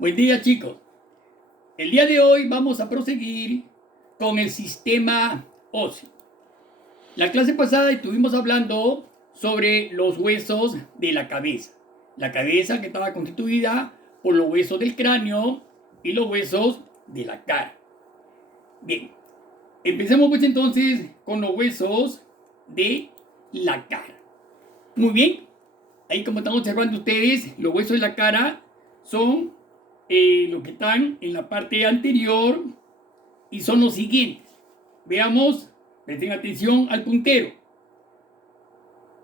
Buen día, chicos. El día de hoy vamos a proseguir con el sistema óseo. La clase pasada estuvimos hablando sobre los huesos de la cabeza. La cabeza que estaba constituida por los huesos del cráneo y los huesos de la cara. Bien, empecemos pues entonces con los huesos de la cara. Muy bien, ahí como están observando ustedes, los huesos de la cara son los que están en la parte anterior y son los siguientes. Veamos, presten atención al puntero.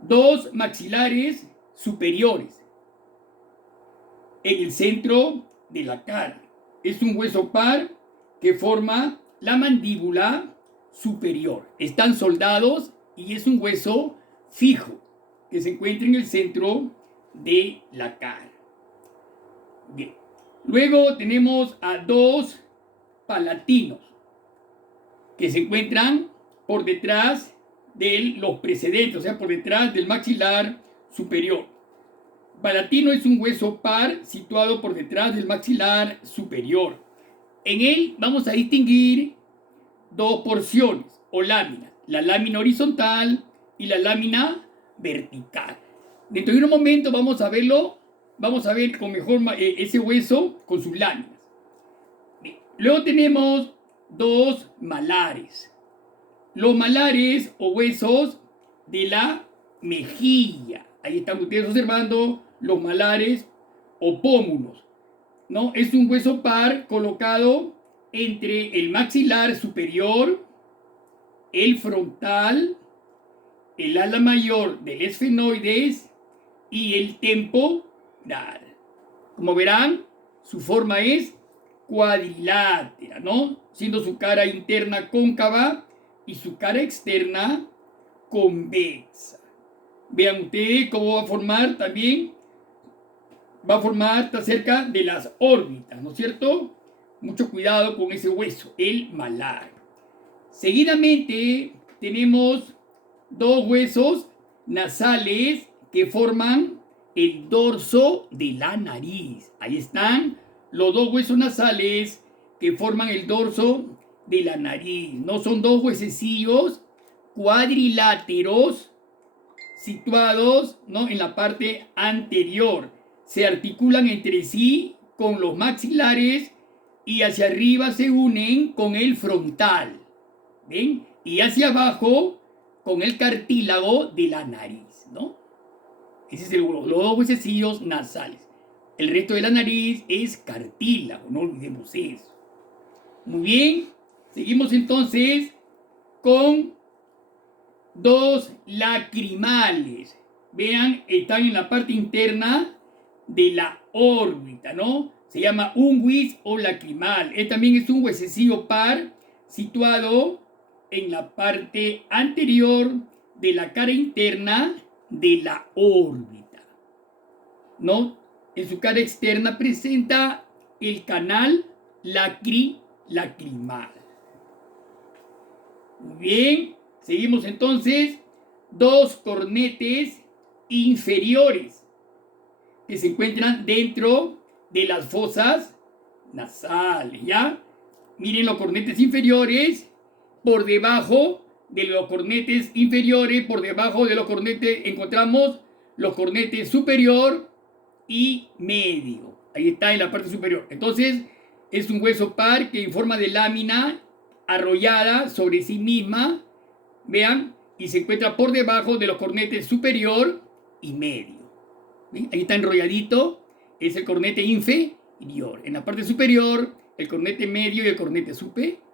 Dos maxilares superiores en el centro de la cara. Es un hueso par que forma la mandíbula superior. Están soldados y es un hueso fijo que se encuentra en el centro de la cara. Bien. Luego tenemos a dos palatinos que se encuentran por detrás de los precedentes, o sea, por detrás del maxilar superior. Palatino es un hueso par situado por detrás del maxilar superior. En él vamos a distinguir dos porciones o láminas, la lámina horizontal y la lámina vertical. Dentro de un momento vamos a verlo. Vamos a ver con mejor ese hueso con sus láminas. Bien. Luego tenemos dos malares. Los malares o huesos de la mejilla. Ahí están ustedes observando los malares o pómulos, ¿no? Es un hueso par colocado entre el maxilar superior, el frontal, el ala mayor del esfenoides y el temporal. Como verán, su forma es cuadrilátera, ¿no? Siendo su cara interna cóncava y su cara externa convexa. Vean ustedes cómo va a formar también, va a formar cerca de las órbitas, ¿no es cierto? Mucho cuidado con ese hueso, el malar. Seguidamente tenemos dos huesos nasales que forman el dorso de la nariz. Ahí están los dos huesos nasales que forman el dorso de la nariz. No son dos huesecillos cuadriláteros situados, ¿no?, en la parte anterior. Se articulan entre sí con los maxilares y hacia arriba se unen con el frontal. ¿Ven? Y hacia abajo con el cartílago de la nariz, ¿no? Ese es los dos huesecillos nasales. El resto de la nariz es cartílago, no olvidemos eso. Muy bien, seguimos entonces con dos lacrimales. Vean, están en la parte interna de la órbita, ¿no? Se llama unguis o lacrimal. También es un huesecillo par situado en la parte anterior de la cara interna de la órbita, ¿no? En su cara externa presenta el canal lacrimal. Muy bien, seguimos entonces. Dos cornetes inferiores que se encuentran dentro de las fosas nasales, ¿ya? Miren los cornetes inferiores. Por debajo de los cornetes inferiores, por debajo de los cornetes encontramos los cornetes superior y medio. Ahí está en la parte superior. Entonces es un hueso par que en forma de lámina arrollada sobre sí misma, vean, y se encuentra por debajo de los cornetes superior y medio. ¿Ven? Ahí está enrolladito, es el cornete inferior. En la parte superior, el cornete medio y el cornete superior.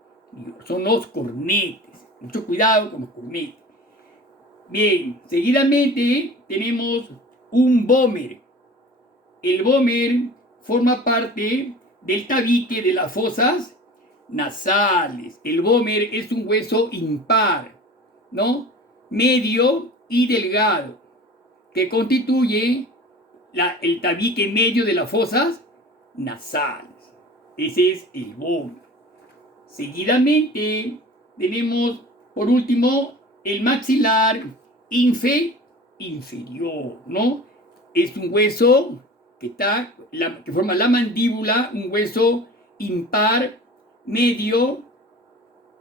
Son los cornetes. Mucho cuidado con los cornetes. Bien, seguidamente tenemos un vómer. El vómer forma parte del tabique de las fosas nasales. El vómer es un hueso impar, ¿no? Medio y delgado, que constituye el tabique medio de las fosas nasales. Ese es el vómer. Seguidamente tenemos, por último, el maxilar inferior, ¿no? Es un hueso que forma la mandíbula, un hueso impar, medio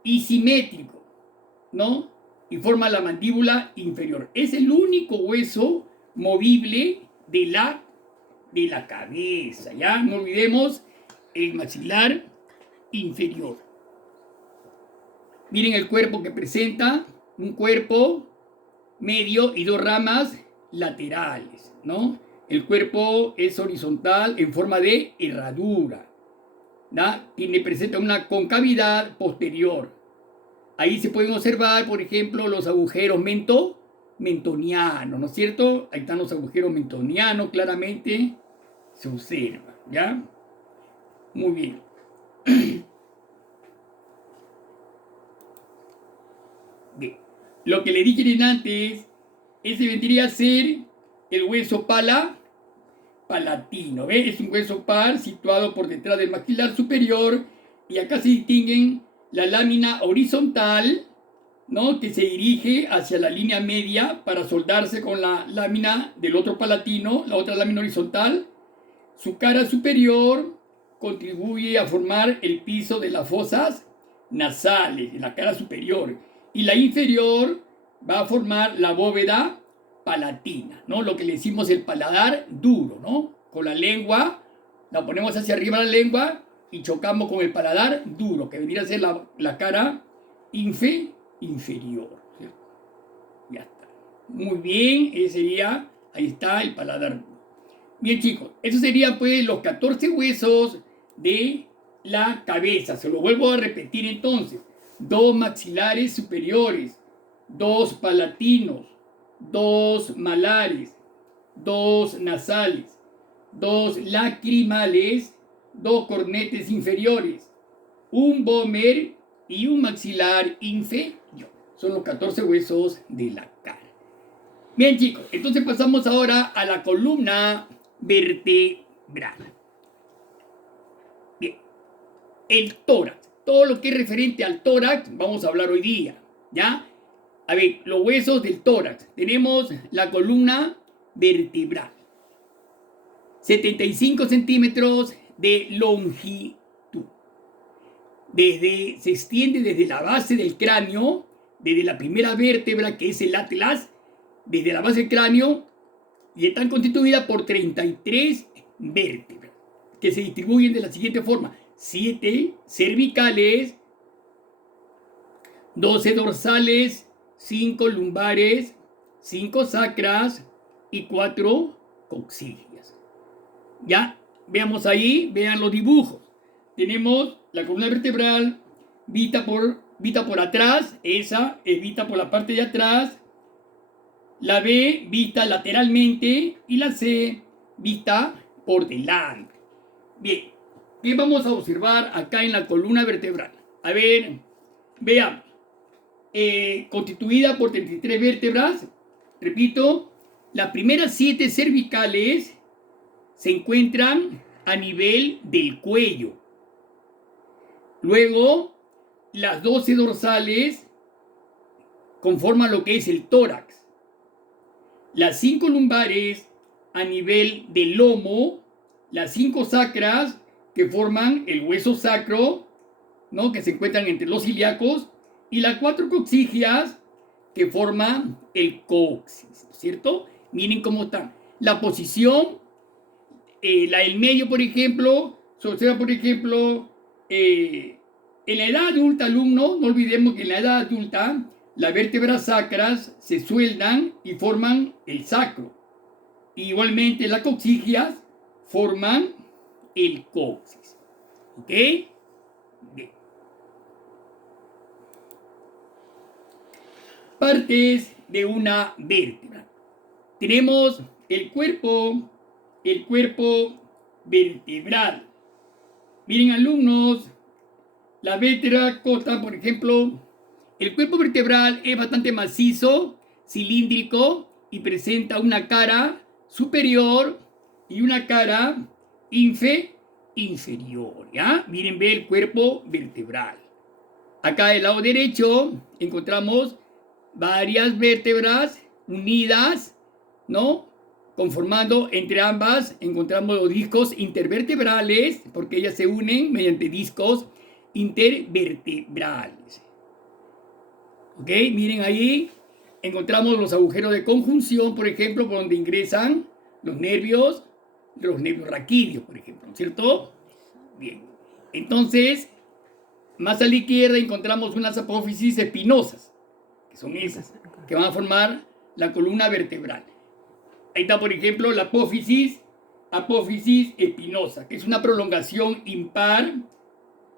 y simétrico, ¿no? Y forma la mandíbula inferior. Es el único hueso movible de la cabeza, ¿ya? No olvidemos el maxilar inferior. Miren el cuerpo que presenta, un cuerpo medio y dos ramas laterales, ¿no? El cuerpo es horizontal en forma de herradura, ¿no? Presenta una concavidad posterior. Ahí se pueden observar, por ejemplo, los agujeros mentonianos, ¿no es cierto? Ahí están los agujeros mentonianos, claramente se observa, ¿ya? Muy bien. Bien. Lo que le dije antes, ese vendría a ser el hueso palatino, ¿ve? Es un hueso par situado por detrás del maxilar superior y acá se distinguen la lámina horizontal, ¿no? Que se dirige hacia la línea media para soldarse con la lámina del otro palatino, la otra lámina horizontal. Su cara superior contribuye a formar el piso de las fosas nasales, en la cara superior, y la inferior va a formar la bóveda palatina, ¿no? Lo que le decimos el paladar duro, ¿no? Con la lengua, la ponemos hacia arriba la lengua y chocamos con el paladar duro, que vendría a ser la cara inferior. ¿Cierto? Ya está. Muy bien, ese sería, ahí está el paladar duro. Bien, chicos, esos serían pues los 14 huesos de la cabeza. Se lo vuelvo a repetir entonces. 2 maxilares superiores, 2 palatinos, 2 malares, 2 nasales, 2 lacrimales, 2 cornetes inferiores, un vómer y un maxilar inferior. Son los 14 huesos de la cara. Bien, chicos, entonces pasamos ahora a la columna vertebral. Bien, el tórax. Todo lo que es referente al tórax vamos a hablar hoy día, ¿ya? A ver, los huesos del tórax. Tenemos la columna vertebral. 75 centímetros de longitud. Se extiende desde la base del cráneo, desde la primera vértebra, que es el atlas, desde la base del cráneo, y están constituidas por 33 vértebras, que se distribuyen de la siguiente forma: 7 cervicales, 12 dorsales, 5 lumbares, 5 sacras y 4 coxígeas. Ya, veamos ahí, vean los dibujos. Tenemos la columna vertebral vista por atrás, esa es vista por la parte de atrás, la B vista lateralmente y la C vista por delante. Bien, ¿qué vamos a observar acá en la columna vertebral? A ver, veamos. Constituida por 33 vértebras, repito, las primeras 7 cervicales se encuentran a nivel del cuello. Luego, las 12 dorsales conforman lo que es el tórax. Las 5 lumbares a nivel del lomo, las 5 sacras que forman el hueso sacro, ¿no? Que se encuentran entre los ilíacos, y las 4 coxígeas que forman el coxis, ¿cierto? Miren cómo están. La posición, la del medio, por ejemplo, se observa, por ejemplo, en la edad adulta, alumno, no olvidemos que en la edad adulta las vértebras sacras se sueldan y forman el sacro. Igualmente las coxígeas forman el coxis. ¿Ok? Bien. Partes de una vértebra. Tenemos el cuerpo vertebral. Miren, alumnos, la vértebra consta, por ejemplo, el cuerpo vertebral es bastante macizo, cilíndrico y presenta una cara superior y una cara inferior. ¿Ya? Miren, ve el cuerpo vertebral. Acá del lado derecho encontramos varias vértebras unidas, ¿no? Conformando entre ambas, encontramos los discos intervertebrales, porque ellas se unen mediante discos intervertebrales. ¿Ok? Miren ahí, encontramos los agujeros de conjunción, por ejemplo, por donde ingresan los nervios raquídeos, por ejemplo, ¿cierto? Bien. Entonces, más a la izquierda encontramos unas apófisis espinosas, que son esas, que van a formar la columna vertebral. Ahí está, por ejemplo, la apófisis espinosa, que es una prolongación impar,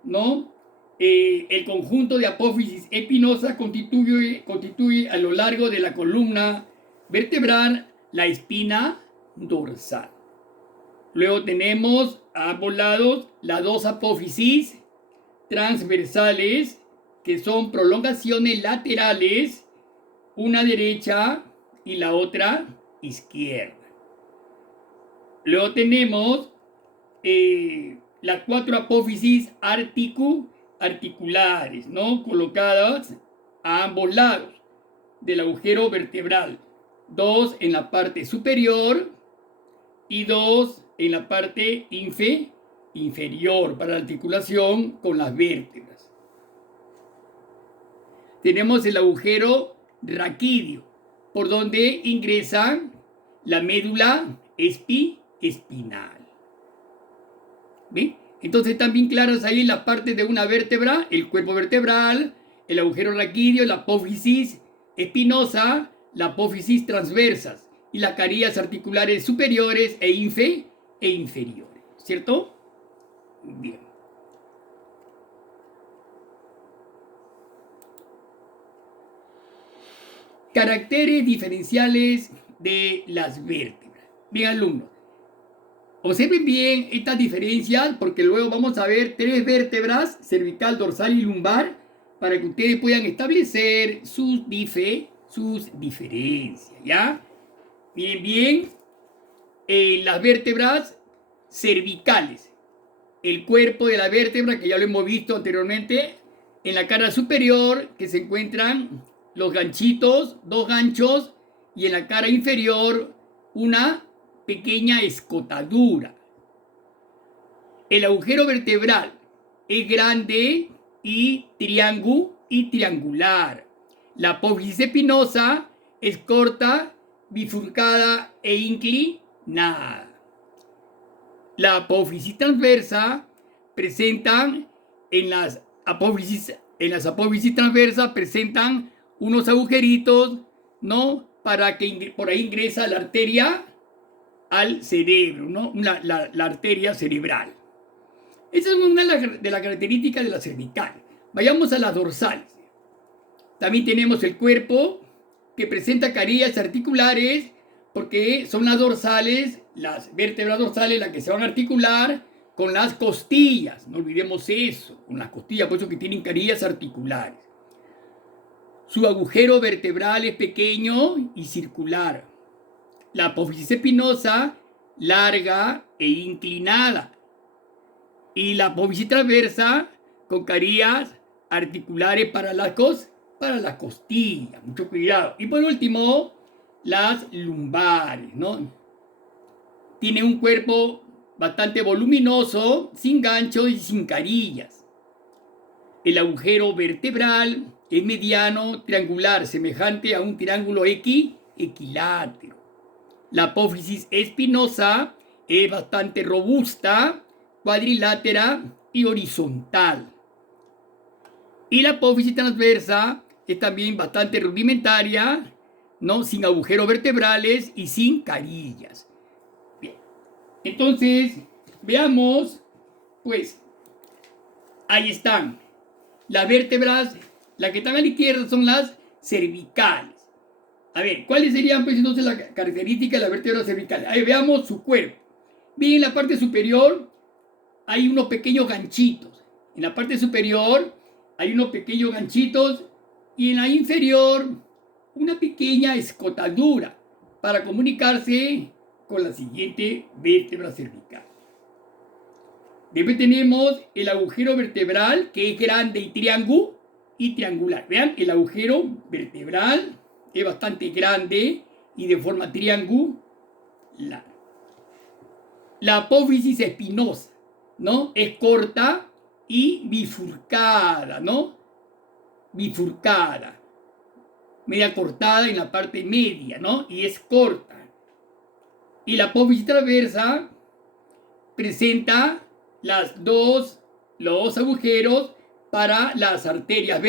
¿no? El conjunto de apófisis espinosas constituye a lo largo de la columna vertebral la espina dorsal. Luego tenemos a ambos lados las dos apófisis transversales, que son prolongaciones laterales, una derecha y la otra izquierda. Luego tenemos las cuatro apófisis articulares, ¿no? Colocadas a ambos lados del agujero vertebral. Dos en la parte superior y dos en la parte inferior para la articulación con las vértebras. Tenemos el agujero raquídeo, por donde ingresa la médula espinal. ¿Ven? Entonces están bien claras ahí las partes de una vértebra, el cuerpo vertebral, el agujero raquídeo, la apófisis espinosa, la apófisis transversas y las carillas articulares superiores e inferiores, ¿cierto? Bien. Caracteres diferenciales de las vértebras. Bien, alumnos, observen bien estas diferencias porque luego vamos a ver tres vértebras, cervical, dorsal y lumbar, para que ustedes puedan establecer sus diferencias, ¿ya? Miren bien, las vértebras cervicales, el cuerpo de la vértebra, que ya lo hemos visto anteriormente, en la cara superior, que se encuentran los ganchitos, dos ganchos, y en la cara inferior una pequeña escotadura. El agujero vertebral es grande y triangular. La apófisis espinosa es corta, bifurcada e inclinada. La apófisis transversa presentan en las apófisis transversas presentan unos agujeritos, ¿no? Para que por ahí ingresa la arteria al cerebro, ¿no? La arteria cerebral. Esa es una de las características de la cervical. Vayamos a las dorsales. También tenemos el cuerpo que presenta carillas articulares porque son las dorsales, las vértebras dorsales las que se van a articular con las costillas. No olvidemos eso, con las costillas, por eso que tienen carillas articulares. Su agujero vertebral es pequeño y circular. La apófisis espinosa, larga e inclinada. Y la apófisis transversa con carillas articulares para las costillas. Mucho cuidado. Y por último, las lumbares, ¿no? Tiene un cuerpo bastante voluminoso, sin ganchos y sin carillas. El agujero vertebral es mediano, triangular, semejante a un triángulo equilátero. La apófisis espinosa es bastante robusta, cuadrilátera y horizontal. Y la apófisis transversa es también bastante rudimentaria, ¿no? Sin agujeros vertebrales y sin carillas. Bien. Entonces, veamos, pues, ahí están. Las vértebras, las que están a la izquierda son las cervicales. A ver, ¿cuáles serían pues entonces las características de la vértebra cervical? Ahí veamos su cuerpo. Bien, en la parte superior hay unos pequeños ganchitos. En la parte superior hay unos pequeños ganchitos y en la inferior una pequeña escotadura para comunicarse con la siguiente vértebra cervical. Después tenemos el agujero vertebral que es grande y triangular. Vean, el agujero vertebral es bastante grande y de forma triangular. La apófisis espinosa, ¿no? Es corta y bifurcada, ¿no? Bifurcada, media cortada en la parte media, ¿no? Y es corta. Y la apófisis transversa presenta los dos agujeros para las arterias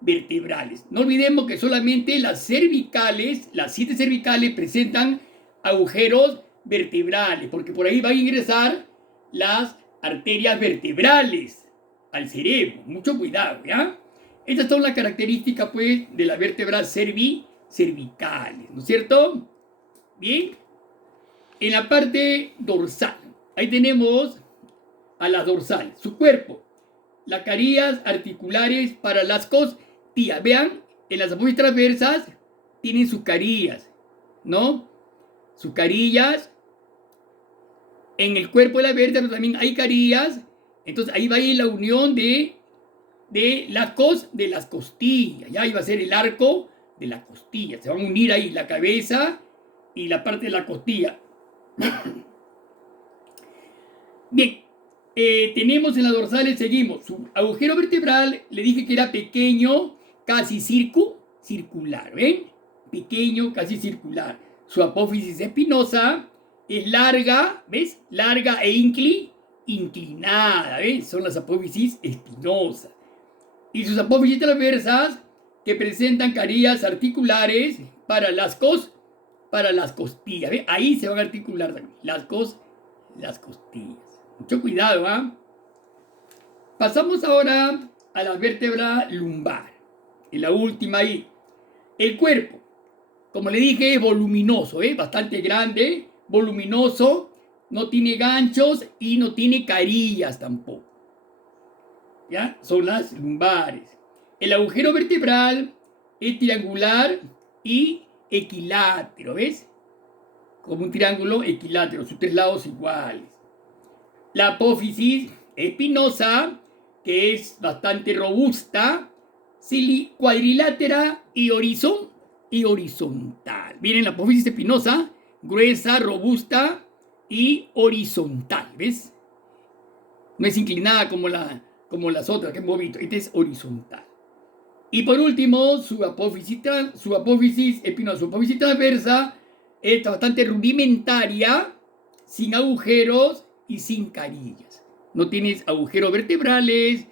vertebrales. No olvidemos que solamente las cervicales, las 7 cervicales presentan agujeros vertebrales, porque por ahí van a ingresar las arterias vertebrales al cerebro. Mucho cuidado, ¿ya? Estas son las características, pues, de las vértebras cervicales, ¿no es cierto? Bien. En la parte dorsal, ahí tenemos a las dorsales, su cuerpo, las carillas articulares para las costillas. Vean, en las apófisis transversas tienen sus carillas, ¿no? Sus carillas. En el cuerpo de la vértebra también hay carillas. Entonces ahí va a ir la unión de las costillas. Ya ahí va a ser el arco de las costillas. Se van a unir ahí la cabeza y la parte de la costilla. Bien, tenemos en las dorsales, seguimos. Su agujero vertebral, le dije que era pequeño, casi circular, ¿ven? Pequeño, casi circular. Su apófisis espinosa es larga, ¿ves? Larga e inclinada, ¿ves? Son las apófisis espinosas. Y sus apófisis transversas, que presentan carillas articulares para las costillas, ¿ves? Ahí se van a articular también las costillas. Mucho cuidado, ¿ah? Pasamos ahora a la vértebra lumbar. En la última ahí. El cuerpo, como le dije, es voluminoso, bastante grande, voluminoso, no tiene ganchos y no tiene carillas tampoco. ¿Ya? Son las lumbares. El agujero vertebral es triangular y equilátero, ¿ves? Como un triángulo equilátero, sus 3 lados iguales. La apófisis espinosa, que es bastante robusta, cuadrilátera y horizontal. Miren, la apófisis espinosa, gruesa, robusta y horizontal, ¿ves? No es inclinada como las otras que hemos visto. Esta es horizontal. Y por último, su apófisis espinosa, su apófisis transversa es bastante rudimentaria, sin agujeros y sin carillas. No tiene agujeros vertebrales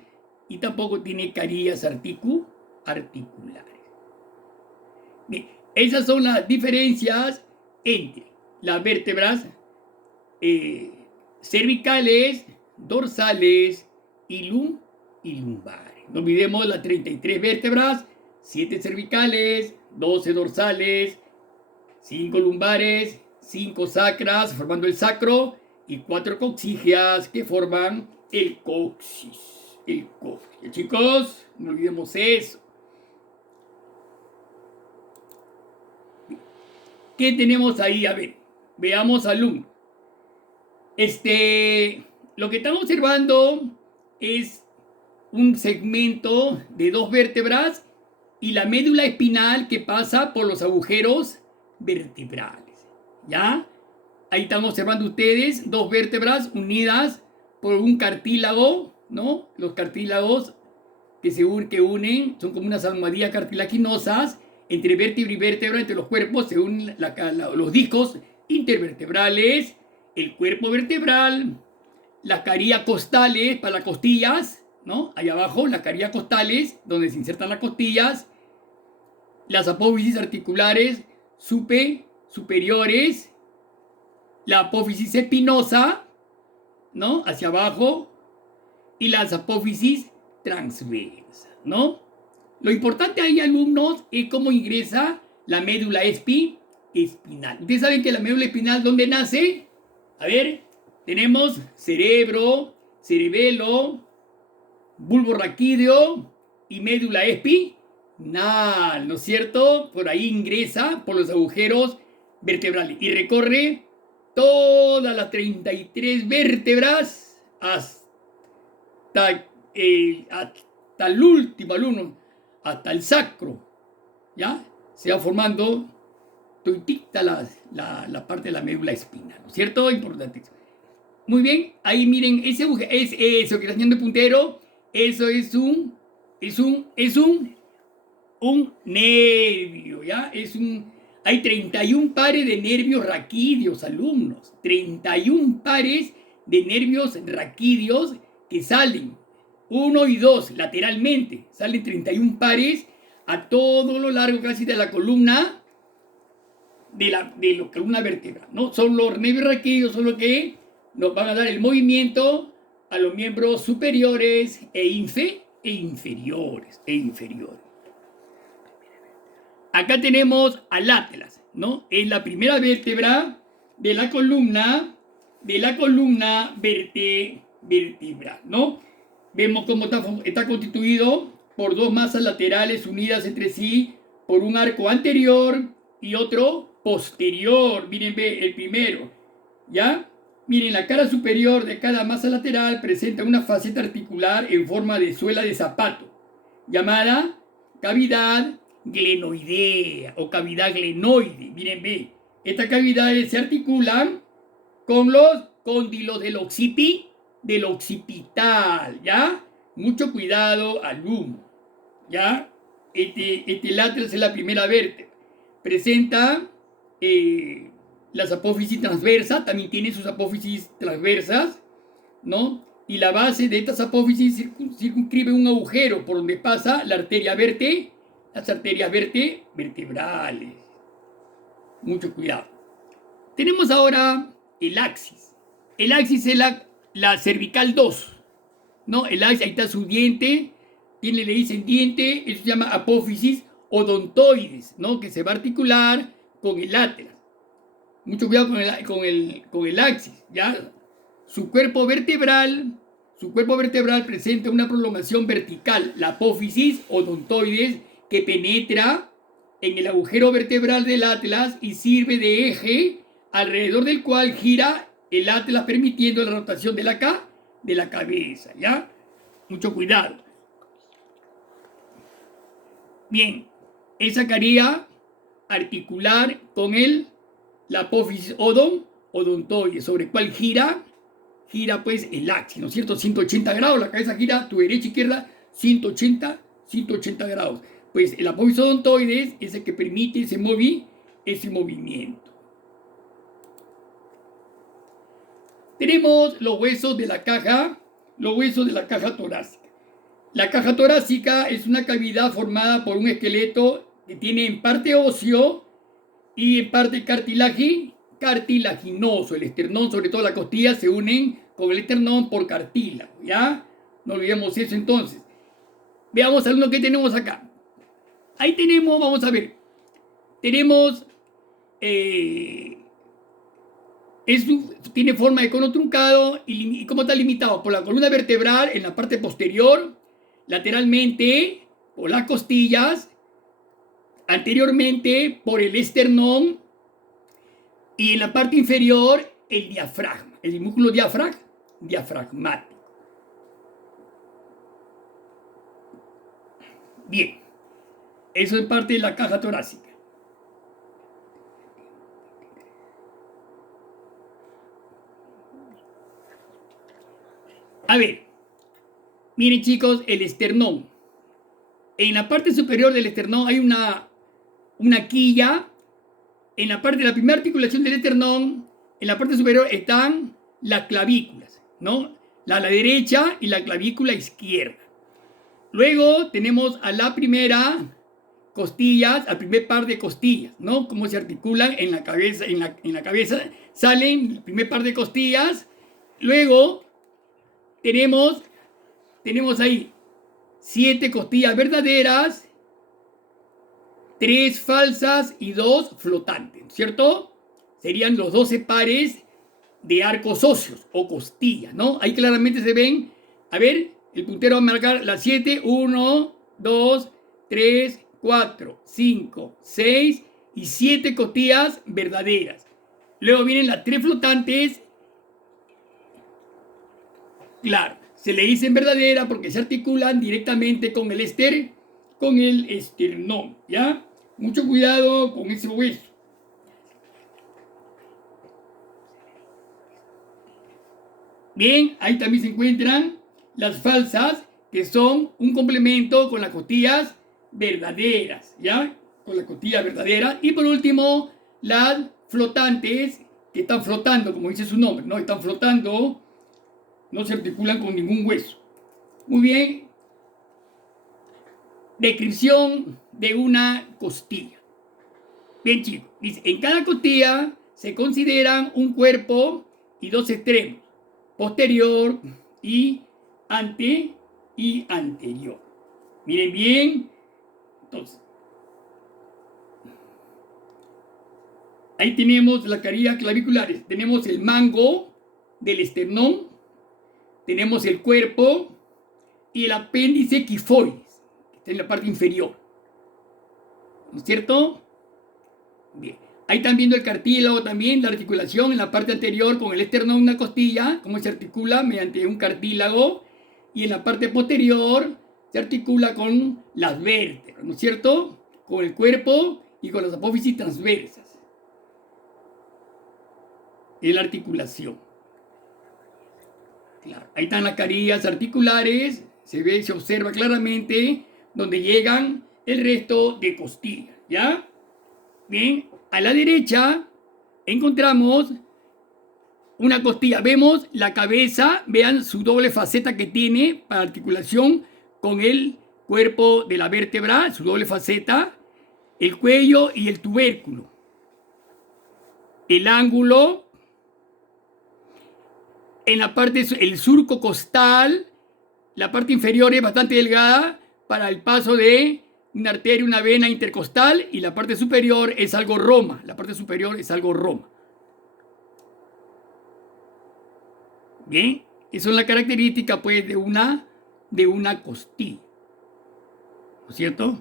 y tampoco tiene carillas articulares. Bien, esas son las diferencias entre las vértebras cervicales, dorsales y lumbares. No olvidemos las 33 vértebras, 7 cervicales, 12 dorsales, 5 lumbares, 5 sacras formando el sacro y 4 coxígeas que forman el coxis. Chicos, no olvidemos eso. ¿Qué tenemos ahí? A ver, veamos alumno. Lo que estamos observando es un segmento de 2 vértebras y la médula espinal que pasa por los agujeros vertebrales. ¿Ya? Ahí están observando ustedes 2 vértebras unidas por un cartílago, ¿no? Los cartílagos que unen son como unas almohadillas cartilaginosas entre vértebra y vértebra, entre los cuerpos se unen los discos intervertebrales, el cuerpo vertebral, las carillas costales para las costillas, ¿no? Ahí abajo, las carillas costales, donde se insertan las costillas, las apófisis articulares superiores, la apófisis espinosa, ¿no? Hacia abajo, y las apófisis transversas, ¿no? Lo importante ahí, alumnos, es cómo ingresa la médula espinal. Ustedes saben que la médula espinal, ¿dónde nace? A ver, tenemos cerebro, cerebelo, bulbo raquídeo y médula espinal, ¿no es cierto? Por ahí ingresa por los agujeros vertebrales y recorre todas las 33 vértebras hasta el último alumno, hasta el sacro, ¿ya? Se va formando toitita la parte de la médula espinal, ¿no es cierto? Importante. Muy bien, ahí miren, es eso que está haciendo el puntero, eso es un nervio, ¿ya? Hay 31 pares de nervios raquídeos, alumnos. 31 pares de nervios raquídeos que salen, 1 y 2 lateralmente. Salen 31 pares a todo lo largo casi de la columna, de la columna vertebral, ¿no? Son los nervios raquídeos, son los que nos van a dar el movimiento a los miembros superiores e inferiores. Acá tenemos al Atlas, ¿no? Es la primera vértebra de la columna vertebral, ¿no? Vemos cómo está constituido por dos masas laterales unidas entre sí por un arco anterior y otro posterior. Miren, ve el primero, ¿ya? Miren, la cara superior de cada masa lateral presenta una faceta articular en forma de suela de zapato, llamada cavidad glenoidea o cavidad glenoide. Miren, ve, estas cavidades se articulan con los cóndilos del occipital, ¿ya? Mucho cuidado, alumno, ¿ya? Este látex es la primera vértebra. Presenta las apófisis transversas, también tiene sus apófisis transversas, ¿no? Y la base de estas apófisis circunscribe un agujero por donde pasa las arterias vertebrales. Mucho cuidado. Tenemos ahora el axis. El axis es la cervical 2, ¿no? El axis, ahí está su diente, le dicen diente, eso se llama apófisis odontoides, ¿no? Que se va a articular con el látex. Mucho cuidado con el axis, ¿ya? Su cuerpo vertebral presenta una prolongación vertical, la apófisis odontoides, que penetra en el agujero vertebral del atlas y sirve de eje alrededor del cual gira el atlas, permitiendo la rotación de la cabeza, ¿ya? Mucho cuidado. Bien, esa caría articular con la apófisis odontoide, sobre el cual gira pues el axis, ¿no es cierto? 180 grados, la cabeza gira tu derecha e izquierda 180 grados. Pues el apófisis odontoides es el que permite ese movimiento. Tenemos los huesos de la caja torácica. La caja torácica es una cavidad formada por un esqueleto que tiene en parte óseo y en parte cartilaginoso. El esternón, sobre todo la costilla, se unen con el esternón por cartílago, ¿ya? No olvidemos eso entonces. Veamos algo que tenemos acá. Ahí tenemos, vamos a ver, tenemos, tiene forma de cono truncado y ¿cómo está limitado? Por la columna vertebral en la parte posterior, lateralmente por las costillas, anteriormente por el esternón y en la parte inferior el diafragma, el músculo diafragmático. Bien, eso es parte de la caja torácica. A ver, miren chicos, el esternón. En la parte superior del esternón hay una quilla. En la parte de la primera articulación del esternón, en la parte superior están las clavículas, ¿no? La derecha y la clavícula izquierda. Luego tenemos a la primera costillas, al primer par de costillas, ¿no? Cómo se articulan en la cabeza, en la cabeza salen el primer par de costillas. Luego tenemos ahí 7 costillas verdaderas, 3 falsas y 2 flotantes, ¿cierto? Serían los 12 pares de arcos óseos o costillas, ¿no? Ahí claramente se ven, a ver, el puntero va a marcar las 7, 1, 2, 3, 4, 5, 6 y 7 costillas verdaderas. Luego vienen las 3 flotantes. Claro, se le dicen verdadera porque se articulan directamente con el esternón, ¿ya? Mucho cuidado con ese hueso. Bien, ahí también se encuentran las falsas, que son un complemento con las costillas verdaderas, ¿ya? Con las costillas verdaderas. Y por último, las flotantes, que están flotando, como dice su nombre, ¿no? Están flotando, no se articulan con ningún hueso. Muy bien. Descripción de una costilla. Bien, chicos, dice, en cada costilla se consideran un cuerpo y dos extremos, posterior y anterior. Miren bien, entonces, ahí tenemos las carillas claviculares, tenemos el mango del esternón, tenemos el cuerpo y el apéndice quifoides, que está en la parte inferior. ¿No es cierto? Bien. Ahí están viendo el cartílago también, la articulación en la parte anterior con el esternón, una costilla, cómo se articula mediante un cartílago, y en la parte posterior se articula con las vértebras, ¿no es cierto? Con el cuerpo y con las apófisis transversas. En la articulación. Claro. Ahí están las carillas articulares, se ve, se observa claramente donde llegan el resto de costillas, ¿ya? Bien, a la derecha encontramos una costilla. Vemos la cabeza, vean su doble faceta que tiene para articulación con el cuerpo de la vértebra, su doble faceta, el cuello y el tubérculo. El ángulo en la parte, el surco costal, la parte inferior es bastante delgada para el paso de una arteria, una vena intercostal, y la parte superior es algo roma. La parte superior es algo roma. Bien, eso es la característica pues de una costilla. ¿No es cierto?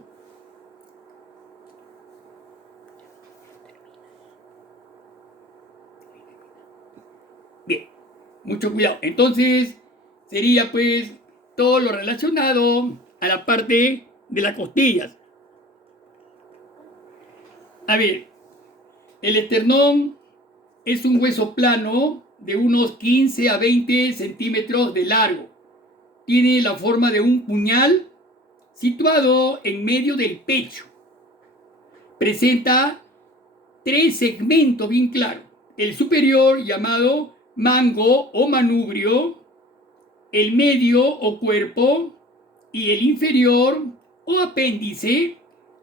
Bien, mucho cuidado. Entonces, sería pues todo lo relacionado a la parte de las costillas. A ver, el esternón es un hueso plano de unos 15 a 20 centímetros de largo. Tiene la forma de un puñal situado en medio del pecho. Presenta tres segmentos bien claros. El superior, llamado mango o manubrio, el medio o cuerpo, y el inferior o apéndice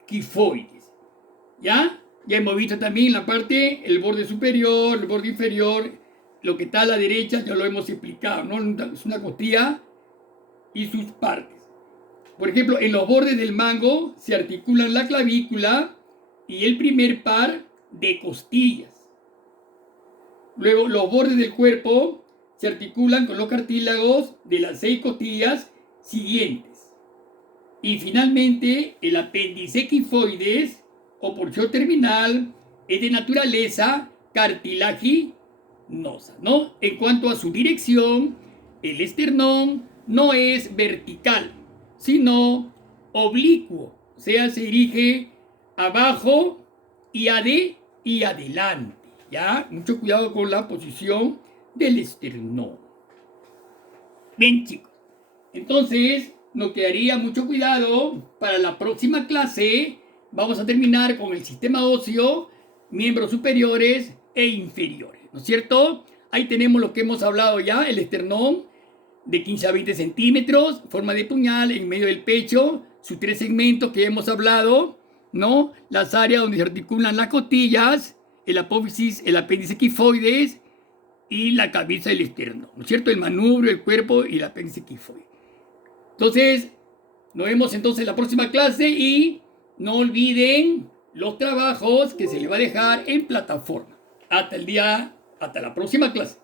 quifoides. ¿Ya? Ya hemos visto también la parte, el borde superior, el borde inferior, lo que está a la derecha ya lo hemos explicado, ¿no? Es una costilla y sus partes. Por ejemplo, en los bordes del mango se articulan la clavícula y el primer par de costillas. Luego, los bordes del cuerpo se articulan con los cartílagos de las 6 costillas siguientes. Y finalmente, el apéndice quifoides o porción terminal es de naturaleza cartilaginosa, ¿no? En cuanto a su dirección, el esternón no es vertical, sino oblicuo, o sea, se dirige abajo y adelante, ¿ya? Mucho cuidado con la posición del esternón. Bien, chicos, entonces nos quedaría mucho cuidado para la próxima clase. Vamos a terminar con el sistema óseo, miembros superiores e inferiores, ¿no es cierto? Ahí tenemos lo que hemos hablado ya, el esternón de 15 a 20 centímetros, forma de puñal en medio del pecho, sus tres segmentos que hemos hablado, ¿no? Las áreas donde se articulan las costillas, el apófisis, el apéndice quifoides y la cabeza del esternón, ¿no es cierto? El manubrio, el cuerpo y el apéndice quifoide. Entonces, nos vemos entonces en la próxima clase y no olviden los trabajos que se les va a dejar en plataforma. Hasta la próxima clase.